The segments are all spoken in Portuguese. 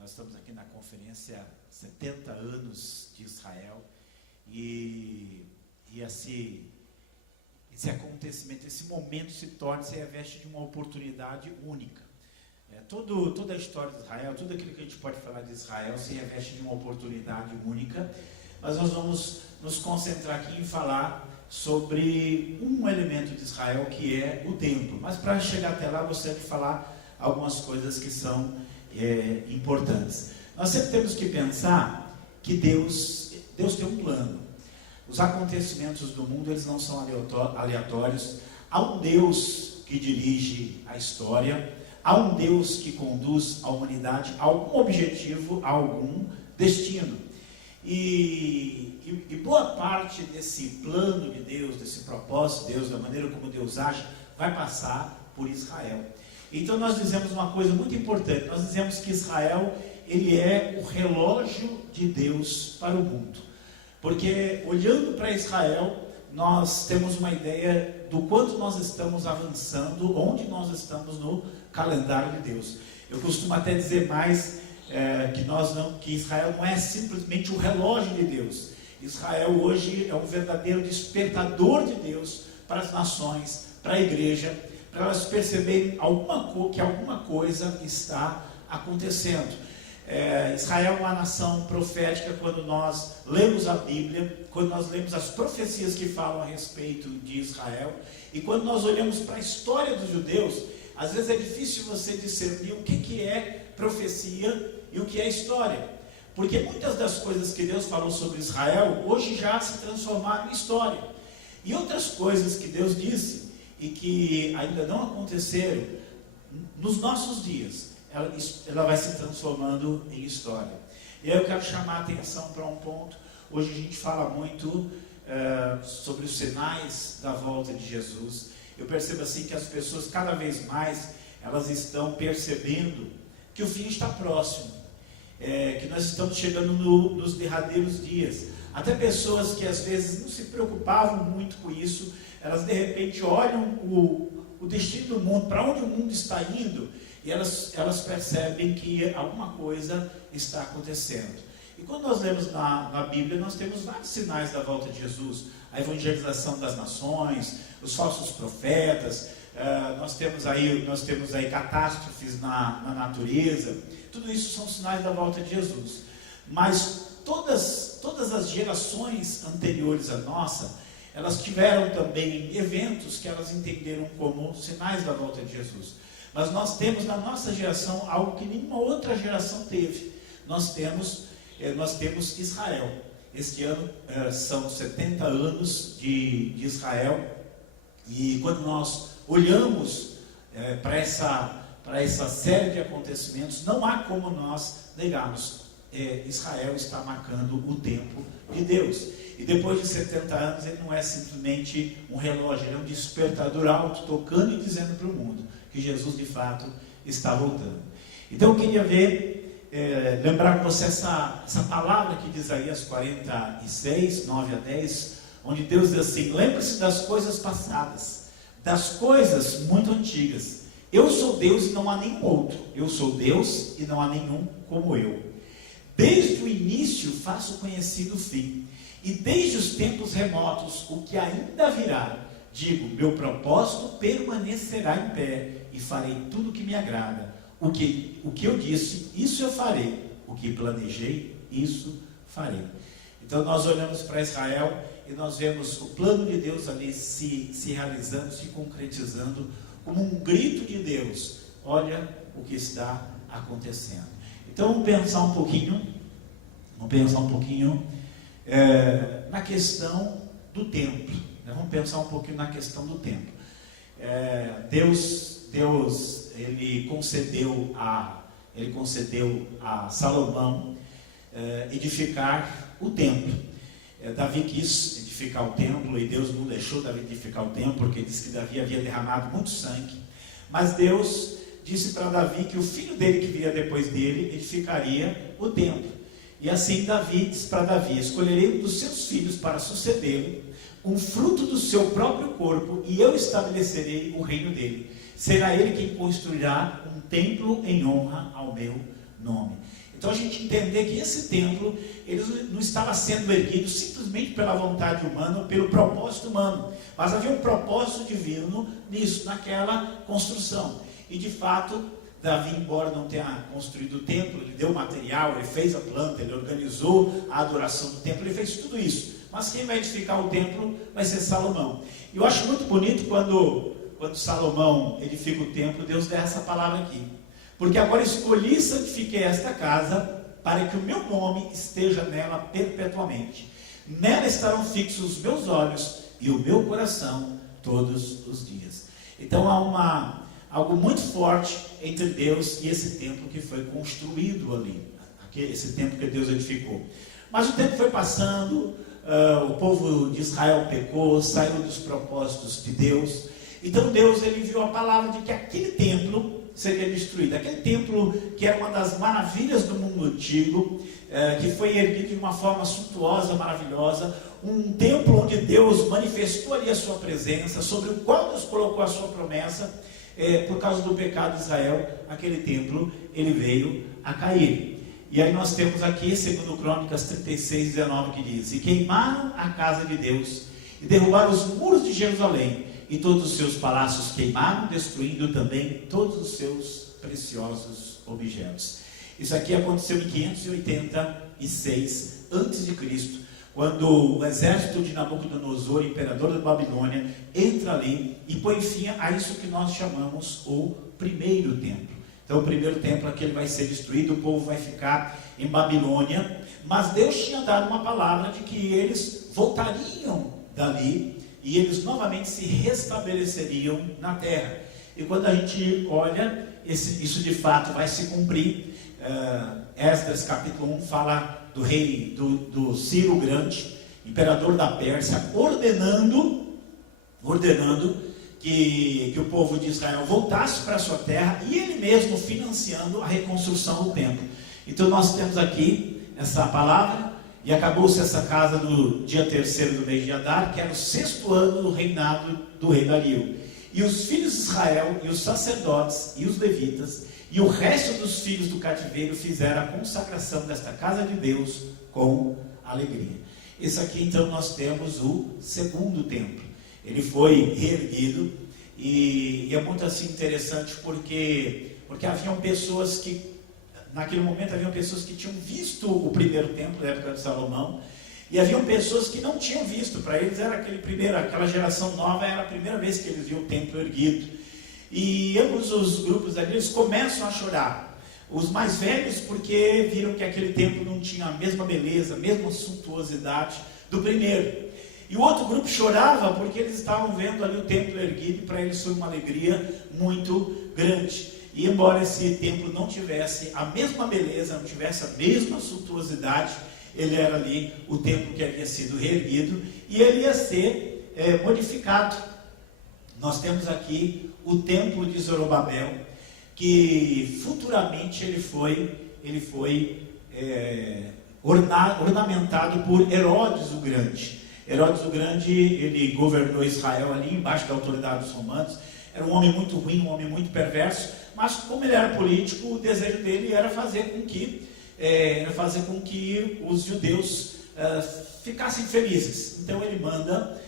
Nós estamos aqui na conferência 70 anos de Israel e esse acontecimento, esse momento se reveste de uma oportunidade única. Toda a história de Israel, tudo aquilo que a gente pode falar de Israel se reveste de uma oportunidade única, mas nós vamos nos concentrar aqui em falar sobre um elemento de Israel que é o templo. Mas para chegar até lá, eu gostaria de falar algumas coisas que são importantes. Nós sempre temos que pensar que Deus tem um plano. Os acontecimentos do mundo, eles não são aleatórios. Há um Deus que dirige a história, há um Deus que conduz a humanidade a algum objetivo, a algum destino. E boa parte desse plano de Deus, desse propósito de Deus, da maneira como Deus age, vai passar por Israel. Então nós dizemos uma coisa muito importante, nós dizemos que Israel, ele é o relógio de Deus para o mundo. Porque olhando para Israel, nós temos uma ideia do quanto nós estamos avançando, onde nós estamos no calendário de Deus. Eu costumo até dizer mais que Israel não é simplesmente o relógio de Deus. Israel hoje é um verdadeiro despertador de Deus para as nações, para a igreja, para elas perceberem que alguma coisa está acontecendo. Israel é uma nação profética. Quando nós lemos a Bíblia, quando nós lemos as profecias que falam a respeito de Israel, e quando nós olhamos para a história dos judeus, às vezes é difícil você discernir o que é profecia e o que é história, porque muitas das coisas que Deus falou sobre Israel, hoje já se transformaram em história, e outras coisas que Deus disse e que ainda não aconteceram, nos nossos dias, ela vai se transformando em história. E aí eu quero chamar a atenção para um ponto. Hoje a gente fala muito sobre os sinais da volta de Jesus. Eu percebo assim que as pessoas cada vez mais, elas estão percebendo que o fim está próximo, que nós estamos chegando nos derradeiros dias. Até pessoas que às vezes não se preocupavam muito com isso, elas de repente olham o destino do mundo, para onde o mundo está indo, e elas percebem que alguma coisa está acontecendo. E quando nós lemos na Bíblia, nós temos vários sinais da volta de Jesus: a evangelização das nações, os falsos profetas, nós temos aí catástrofes na natureza. Tudo isso são sinais da volta de Jesus. Mas todas as gerações anteriores à nossa, elas tiveram também eventos que elas entenderam como sinais da volta de Jesus. Mas nós temos na nossa geração algo que nenhuma outra geração teve. Nós temos Israel. Este ano são 70 anos de Israel. E quando nós olhamos para essa série de acontecimentos, não há como nós negarmos. Israel está marcando o tempo de Deus. E depois de 70 anos, ele não é simplesmente um relógio, ele é um despertador alto, tocando e dizendo para o mundo que Jesus de fato está voltando. Então eu queria lembrar com você essa palavra aqui de Isaías 46, 9 a 10, onde Deus diz assim: lembre-se das coisas passadas, das coisas muito antigas. Eu sou Deus e não há nenhum outro. Eu sou Deus e não há nenhum como eu. Desde o início faço conhecido o fim, e desde os tempos remotos o que ainda virá. Digo, meu propósito permanecerá em pé, e farei tudo o que me agrada. O que eu disse, isso eu farei. O que planejei, isso farei. Então nós olhamos para Israel e nós vemos o plano de Deus ali se realizando, se concretizando, como um grito de Deus: olha o que está acontecendo. Então vamos pensar um pouquinho na questão do templo. Vamos pensar um pouquinho na questão do templo. Deus ele concedeu a Salomão edificar o templo. Davi quis edificar o templo e Deus não deixou Davi edificar o templo, porque disse que Davi havia derramado muito sangue. Mas Deus disse para Davi que o filho dele que viria depois dele edificaria o templo. E assim Davi disse para Davi: escolherei um dos seus filhos para sucedê-lo, um fruto do seu próprio corpo, e eu estabelecerei o reino dele. Será ele quem construirá um templo em honra ao meu nome. Então a gente entender que esse templo, ele não estava sendo erguido simplesmente pela vontade humana ou pelo propósito humano, mas havia um propósito divino nisso, naquela construção. E de fato, Davi, embora não tenha construído o templo, ele deu o material, ele fez a planta, ele organizou a adoração do templo, ele fez tudo isso. Mas quem vai edificar o templo vai ser Salomão. E eu acho muito bonito quando Salomão edifica o templo, Deus dá essa palavra aqui: porque agora escolhi e santifiquei esta casa, para que o meu nome esteja nela perpetuamente. Nela estarão fixos os meus olhos e o meu coração todos os dias. Então há algo muito forte entre Deus e esse templo que foi construído ali, esse templo que Deus edificou. Mas o tempo foi passando, o povo de Israel pecou, saiu dos propósitos de Deus. Então Deus, ele enviou a palavra de que aquele templo seria destruído. Aquele templo que era uma das maravilhas do mundo antigo, que foi erguido de uma forma suntuosa, maravilhosa, um templo onde Deus manifestou ali a sua presença, sobre o qual Deus colocou a sua promessa. Por causa do pecado de Israel, aquele templo, ele veio a cair. E aí nós temos aqui, segundo Crônicas 36, 19, que diz: e queimaram a casa de Deus, e derrubaram os muros de Jerusalém, e todos os seus palácios queimaram, destruindo também todos os seus preciosos objetos. Isso aqui aconteceu em 586 a.C., quando o exército de Nabucodonosor, imperador da Babilônia, entra ali e põe fim a isso que nós chamamos o primeiro templo. Então o primeiro templo aqui ele vai ser destruído, o povo vai ficar em Babilônia, mas Deus tinha dado uma palavra de que eles voltariam dali e eles novamente se restabeleceriam na terra. E quando a gente olha, isso de fato vai se cumprir. Esdras capítulo 1 fala do rei, do Ciro Grande, imperador da Pérsia, ordenando que o povo de Israel voltasse para a sua terra, e ele mesmo financiando a reconstrução do templo. Então nós temos aqui essa palavra, e acabou-se essa casa no dia 3º do mês de Adar, que era o 6º ano do reinado do rei Dario. E os filhos de Israel, e os sacerdotes, e os levitas, e o resto dos filhos do cativeiro fizeram a consagração desta casa de Deus com alegria. Isso aqui então nós temos o segundo templo. Ele foi reerguido e é muito assim interessante porque haviam pessoas que, naquele momento haviam pessoas que tinham visto o primeiro templo da época de Salomão, e haviam pessoas que não tinham visto. Para eles era aquela geração nova, era a primeira vez que eles viam o templo erguido. E ambos os grupos ali, eles começam a chorar. Os mais velhos, porque viram que aquele templo não tinha a mesma beleza, a mesma suntuosidade do primeiro. E o outro grupo chorava porque eles estavam vendo ali o templo erguido, e para eles foi uma alegria muito grande. E embora esse templo não tivesse a mesma beleza, não tivesse a mesma suntuosidade, ele era ali o templo que havia sido reerguido, e ele ia ser modificado. Nós temos aqui o templo de Zorobabel, que futuramente ele foi ornamentado por Herodes o Grande. Herodes o Grande, ele governou Israel ali embaixo da autoridade dos romanos. Era um homem muito ruim, um homem muito perverso, mas como ele era político, o desejo dele era fazer com que os judeus ficassem felizes. Então ele manda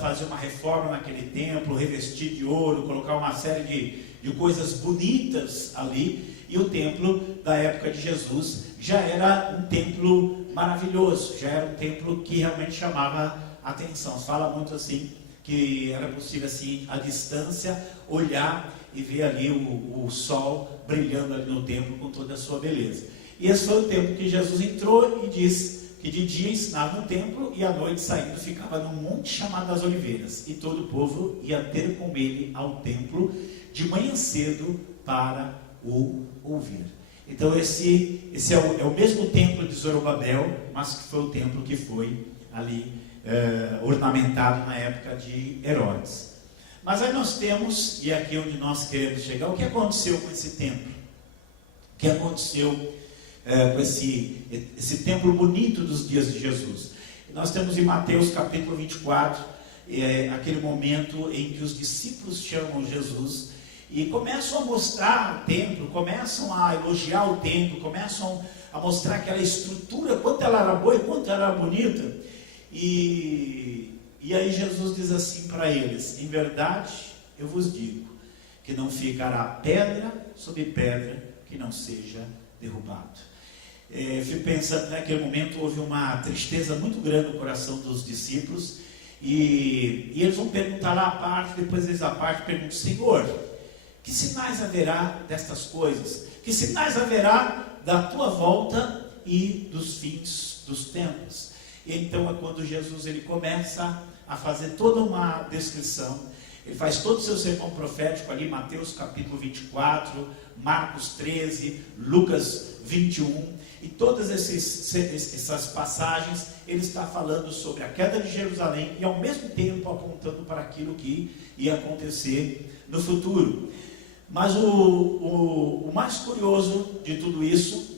fazer uma reforma naquele templo, revestir de ouro, colocar uma série de coisas bonitas ali. E o templo da época de Jesus já era um templo maravilhoso, já era um templo que realmente chamava atenção. Fala muito assim, que era possível assim, à distância, olhar e ver ali o sol brilhando ali no templo com toda a sua beleza. E esse foi o templo que Jesus entrou e disse que de dia ensinava no templo e à noite saindo ficava num monte chamado das Oliveiras, e todo o povo ia ter com ele ao templo de manhã cedo para o ouvir. Então esse é o mesmo templo de Zorobabel, mas que foi o templo que foi ali ornamentado na época de Herodes. Mas aí nós temos, e aqui é onde nós queremos chegar, o que aconteceu com esse templo? O que aconteceu com esse templo bonito dos dias de Jesus? Nós temos em Mateus capítulo 24, aquele momento em que os discípulos chamam Jesus e começam a mostrar o templo, começam a elogiar o templo, começam a mostrar aquela estrutura, quanto ela era boa e quanto ela era bonita. E aí Jesus diz assim para eles: em verdade eu vos digo, que não ficará pedra sobre pedra que não seja derrubado. Fico pensando, naquele momento houve uma tristeza muito grande no coração dos discípulos, e eles vão perguntar lá à parte, depois eles à parte perguntam: Senhor, que sinais haverá destas coisas? Que sinais haverá da tua volta e dos fins dos tempos? E então é quando Jesus ele começa a fazer toda uma descrição. Ele faz todo o seu sermão profético ali, Mateus capítulo 24, Marcos 13, Lucas 21, e todas essas passagens ele está falando sobre a queda de Jerusalém e ao mesmo tempo apontando para aquilo que ia acontecer no futuro. Mas o mais curioso de tudo isso